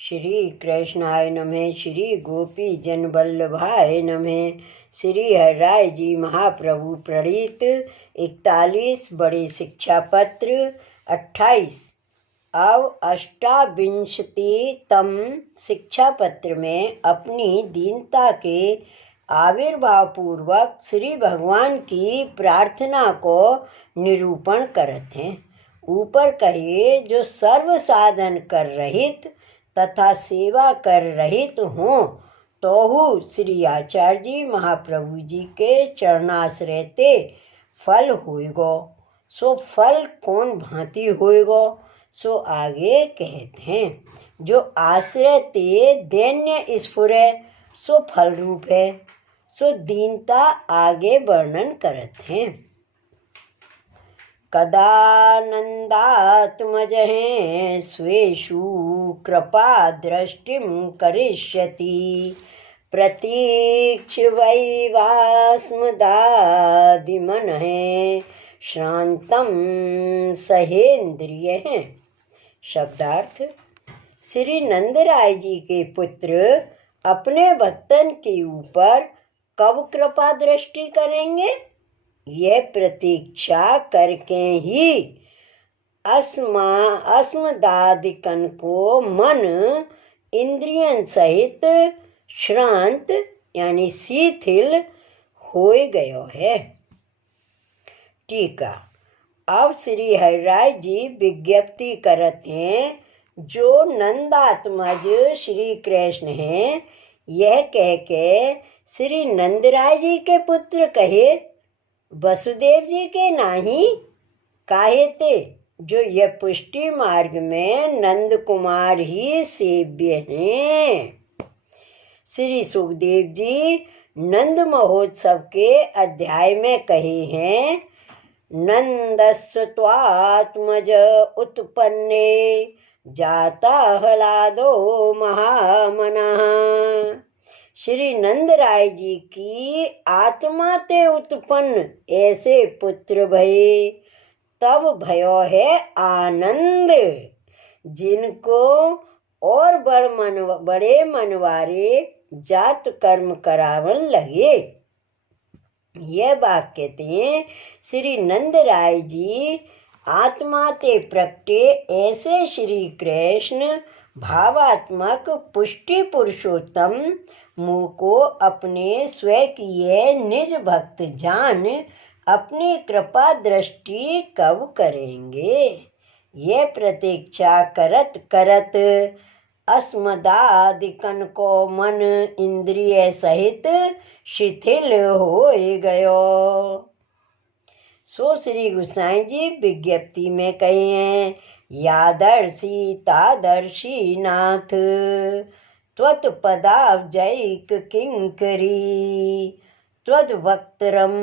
श्री कृष्णाय नमः। श्री गोपी जन वल्लभाय नमः। श्री हरिराय जी महाप्रभु प्रणीत 41 बड़े शिक्षा पत्र 28। अब 28तम शिक्षा पत्र में अपनी दीनता के आविर्भाव पूर्वक श्री भगवान की प्रार्थना को निरूपण करते हैं। ऊपर कहिए जो सर्व साधन कर रहित तथा सेवा कर रहित हों तो श्री आचार्य जी महाप्रभु जी के चरणाश्रय ते फल होएगो। सो फल कौन भांति होएगो सो आगे कहते हैं। जो आश्रय ते दैन्य स्फुरे सो फल रूप है। सो दीनता आगे वर्णन करते हैं। कदानन्दात्मजः स्वेषु कृपा दृष्टिं करिष्यति प्रतीक्ष वैवास्मदादिमनः श्रान्तं सहेन्द्रियः। शब्दार्थ। श्री नंदराय जी के पुत्र अपने भक्तन के ऊपर कब कृपा दृष्टि करेंगे, यह प्रतीक्षा करके ही अस्मदादिकन को मन इंद्रियन सहित श्रांत यानी शिथिल हो गयो है। टीका। अब श्री हरिराय जी विज्ञप्ति करते हैं जो नंदात्मज श्री कृष्ण हैं, यह कह के श्री नंदराय जी के पुत्र कहे वसुदेव जी के नाही काहे ते, जो यह पुष्टि मार्ग में नंद कुमार ही सेव्य हैं। श्री सुखदेव जी नंद महोत्सव के अध्याय में कहे हैं नंदस्त्वात्मज उत्पन्ने जाता ह्लादो महामनः। श्री नंदराय जी की आत्मा ते उत्पन्न ऐसे पुत्र भये तब भयो है आनंद, जिनको और बड़े मनवारे जात कर्म करावन लगे। यह बात कहते हैं श्री नंदराय जी आत्मा ते प्रगटे ऐसे श्री कृष्ण भावात्मक पुष्टि पुरुषोत्तम मुँह को अपने स्वकीय निज भक्त जान अपनी कृपा दृष्टि कब करेंगे, ये प्रतीक्षा करत करत अस्मदादिकन को मन इंद्रिय सहित शिथिल हो गयो। सो श्री गोसाई जी विज्ञप्ति में कहे हैं यादर्शी तादर्शी नाथ त्वत्पदाब्जैक किंकरी त्वद्वक्त्रम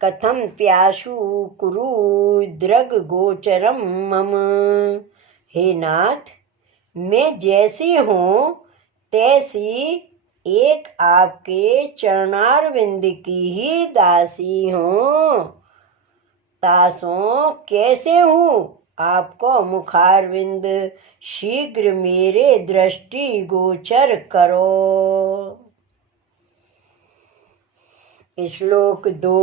कथम प्याशु कुरु द्रग गोचरम मम। हे नाथ, मैं जैसी हूँ तैसी एक आपके चरणारविंद की ही दासी हूँ। तासों कैसे हूँ आपको मुखारविंद शीघ्र मेरे दृष्टि गोचर करो। श्लोक 2।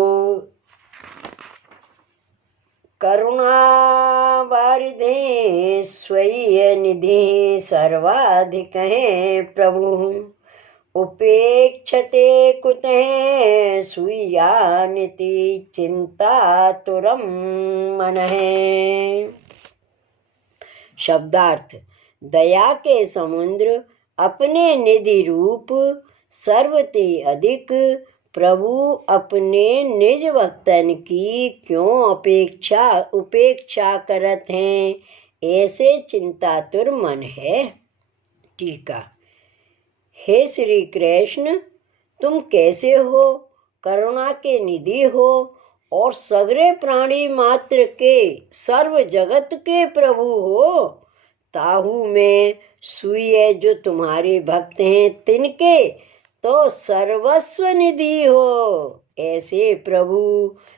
करुणावारिधे स्वयं निधि सर्वाधिक है प्रभु उपेक्षते कुतः सुयानिति चिंतातुरम मनः। शब्दार्थ। दया के समुद्र अपने निधि रूप सर्वते अधिक प्रभु अपने निज भक्तन की क्यों उपेक्षा करत हैं, ऐसे चिंतातुर मन है। टीका। हे श्री कृष्ण, तुम कैसे हो, करुणा के निधि हो और सगरे प्राणी मात्र के सर्व जगत के प्रभु हो। ताहू में सुइए जो तुम्हारे भक्त हैं तिनके तो सर्वस्व निधि हो। ऐसे प्रभु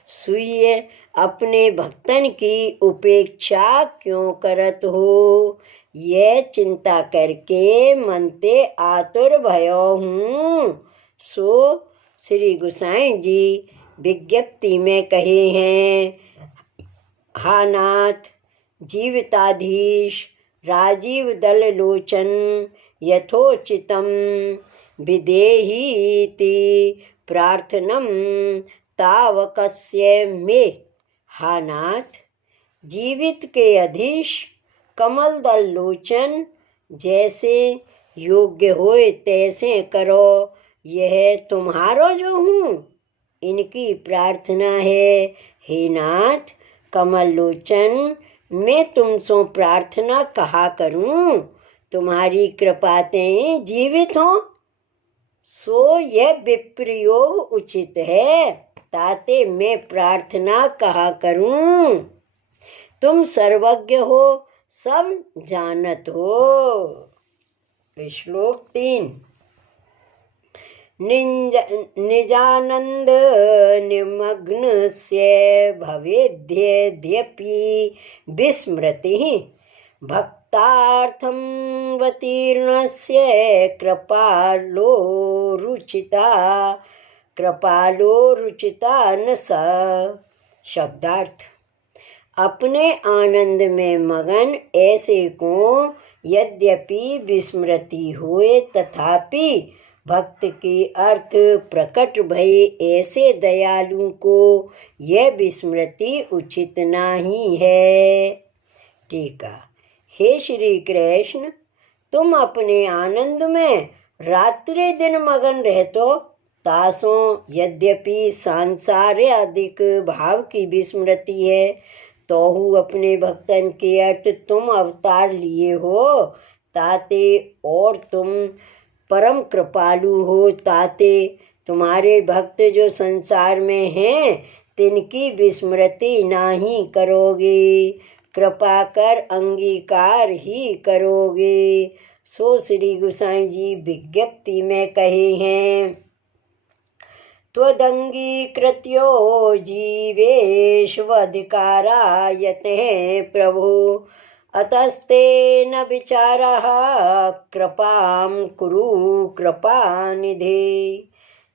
सुइए अपने भक्तन की उपेक्षा क्यों करत हो, यह चिंता करके मन ते आतुर भयो हूँ। सो श्री गोसाई जी विज्ञप्ति में कहे हैं, हा नाथ, जीविताधीश राजीव दल लोचन यथोचितम विदेहीति प्रार्थनम तावकस्य मे। हा नाथ, जीवित के अधीश कमल दल लोचन जैसे योग्य होए तैसे करो, यह तुम्हारो जो हूँ इनकी प्रार्थना है। हे नाथ कमल लोचन, मैं तुमसे प्रार्थना कहा करूं, तुम्हारी कृपाते जीवित हो, सो यह विप्रयोग उचित है, ताते मैं प्रार्थना कहा करूं। तुम सर्वज्ञ हो, सब जानत हो। श्लोक 3। निजानंद निमग्नस्य भवेद्यद्यपि विस्मृतिः भक्तार्थं वतीर्णस्य कृपालो रुचिता न स। शब्दार्थ। अपने आनंद में मगन ऐसे को यद्यपि विस्मृति हुए तथापि भक्त के अर्थ प्रकट भये ऐसे दयालु को यह विस्मृति उचित नहीं है। टीका। हे श्री कृष्ण, तुम अपने आनंद में रात्रि दिन मगन रहतो, तासों यद्यपि सांसारिक भाव की विस्मृति है, तोहू अपने भक्तन के अर्थ तुम अवतार लिए हो, ताते और तुम परम कृपालु हो, ताते तुम्हारे भक्त जो संसार में हैं तिनकी विस्मृति नहीं करोगे, कृपा कर अंगीकार ही करोगे। सो श्री गोसाई जी विज्ञप्ति में कहे हैं, त्वदंगीकृत्यो जीवेष्वधिकारायते प्रभु अतस्ते न विचारः कृपां कुरु कृपानिधे।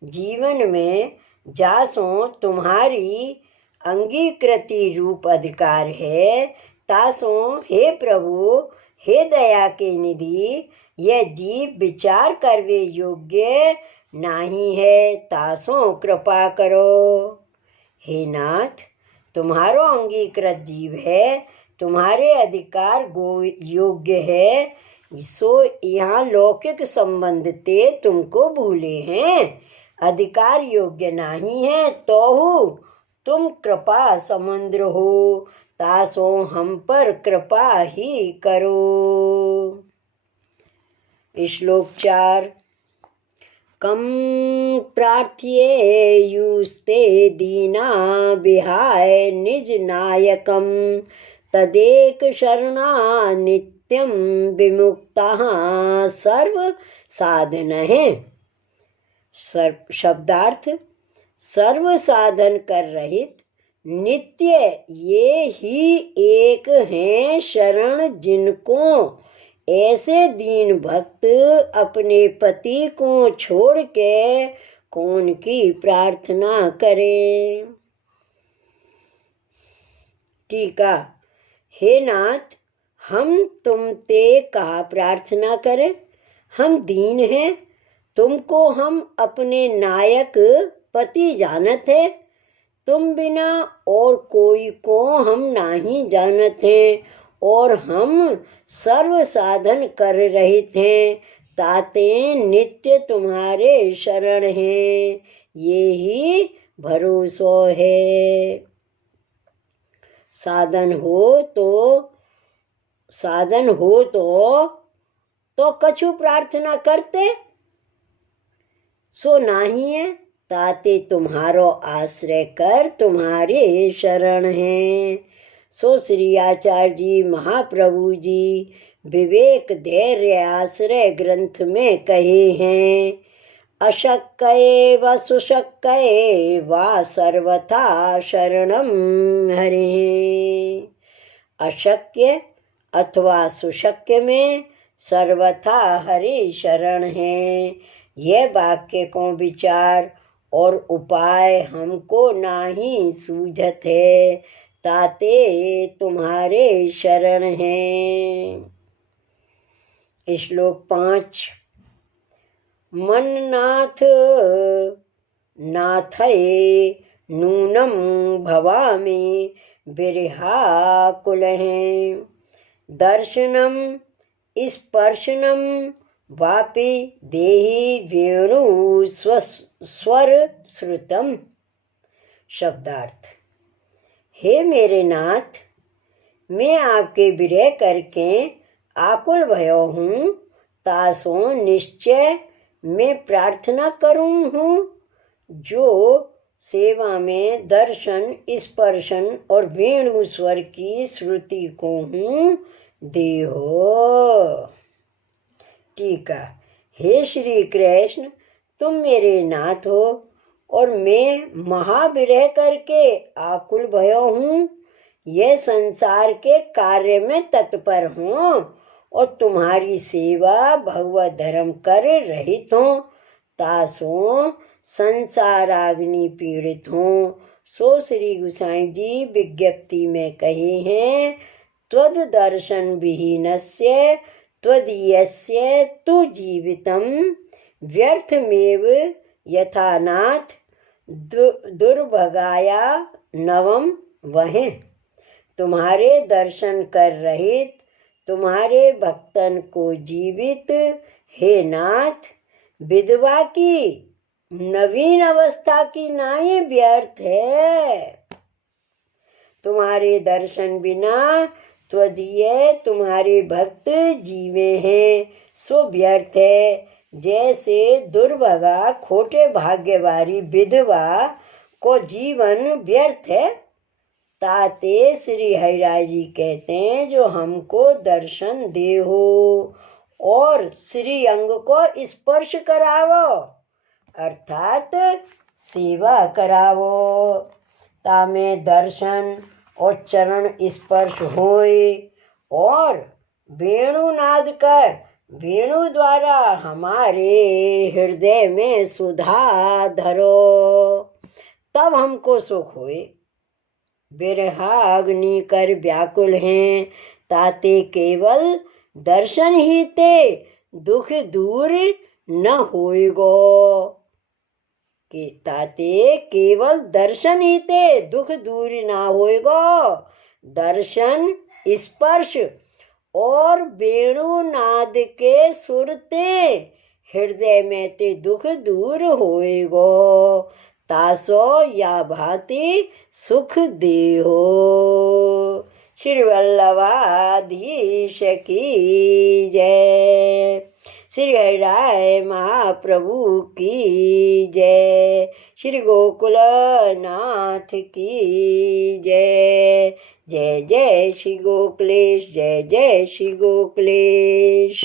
जीवन में जासों तुम्हारी अंगीकृति रूप अधिकार है, तासों हे प्रभु, हे दया के निधि, यह जीव विचार करवे योग्य नहीं है, तासों कृपा करो। हे नाथ, तुम्हारो अंगीकृत जीव है, तुम्हारे अधिकार योग्य है, सो यहाँ लौकिक संबंध ते तुमको भूले हैं, अधिकार योग्य नहीं है, तो तुम कृपा समुद्र हो, तासो हम पर कृपा ही करो। श्लोक 4। कम प्रार्थ्येयुस्ते दीना विहाय निज नायकम तदेक शरणा नित्यम विमुक्तः सर्व साधन है। शब्दार्थ। सर्व साधन कर रहित नित्य ये ही एक हैं शरण जिनको ऐसे दीन भक्त अपने पति को छोड़ के कौन की प्रार्थना करें। टीका। हे नाथ, हम तुम ते कहा प्रार्थना करें, हम दीन हैं, तुमको हम अपने नायक पति जानत है, तुम बिना और कोई को हम नहीं जानत हैं, और हम सर्व साधन कर रहे थे, ताते नित्य तुम्हारे शरण हैं, ये ही भरोसो है। साधन हो तो कछु प्रार्थना करते, सो नहीं है, ताते तुम्हारो आश्रय कर तुम्हारे शरण हैं। सो श्री आचार्य जी महाप्रभु जी विवेक धैर्य आश्रय ग्रंथ में कहे हैं, अशक्य व सुशक्य वा सर्वथा शरणम हरे। अशक्य अथवा सुशक्य में सर्वथा हरि शरण है। यह वाक्य को विचार और उपाय हमको नाही सूझत है, ताते तुम्हारे शरण है। श्लोक 5। मन्नाथ नाथये नूनम भवामि विरहाकुलः दर्शनम स्पर्शनम वापि देहि वेणु स्वर श्रुतम। शब्दार्थ। हे मेरे नाथ, मैं आपके विरह करके आकुल भयो हूँ, तासो निश्चय मैं प्रार्थना करूँ हूँ, जो सेवा में दर्शन स्पर्शन और वेणु स्वर की श्रुति को हूँ देहो। टीका। हे श्री कृष्ण, तुम मेरे नाथ हो और मैं महाविरह करके आकुल भयो हूँ। यह संसार के कार्य में तत्पर हूँ और तुम्हारी सेवा भगवत धर्म कर रहित हूँ, तासो संसाराग्नि पीड़ित हूँ। सो श्री गोसाई जी विज्ञप्ति में कहे हैं, त्वद दर्शन विहीनस्य त्वदीयस्य तु जीवितम व्यर्थमेव यथानाथ दुर्भगाया नवम वह। तुम्हारे दर्शन कर रहित तुम्हारे भक्तन को जीवित हे नाथ, विधवा की नवीन अवस्था की नाई व्यर्थ है। तुम्हारे दर्शन बिना त्वदीय तुम्हारे भक्त जीवे हैं, सो व्यर्थ है। जैसे दुर्भगा खोटे भाग्य वाली विधवा को जीवन व्यर्थ है, ताते श्री हरिराय जी कहते हैं, जो हमको दर्शन दे हो और श्री अंग को स्पर्श करावो, अर्थात सेवा करावो, तामे दर्शन और चरण स्पर्श होए और वेणुनाद कर वेणु द्वारा हमारे हृदय में सुधा धरो, तब हमको सुख होए। विरहाग्नि कर व्याकुल हैं, ताते केवल दर्शन ही ते दुख दूर न होएगो। कि ताते केवल दर्शन ही ते दुख दूर ना होएगो। दर्शन स्पर्श और वेणुनाद के सुरते हृदय में ते दुख दूर होएगो, तासो या भांति सुख देहो। श्री वल्लभाधीश की जय। श्री हरिराय महाप्रभु की जय। श्री गोकुलनाथ की जय। जय जय श्री गोकुलेश, जय जय श्री गोकुलेश।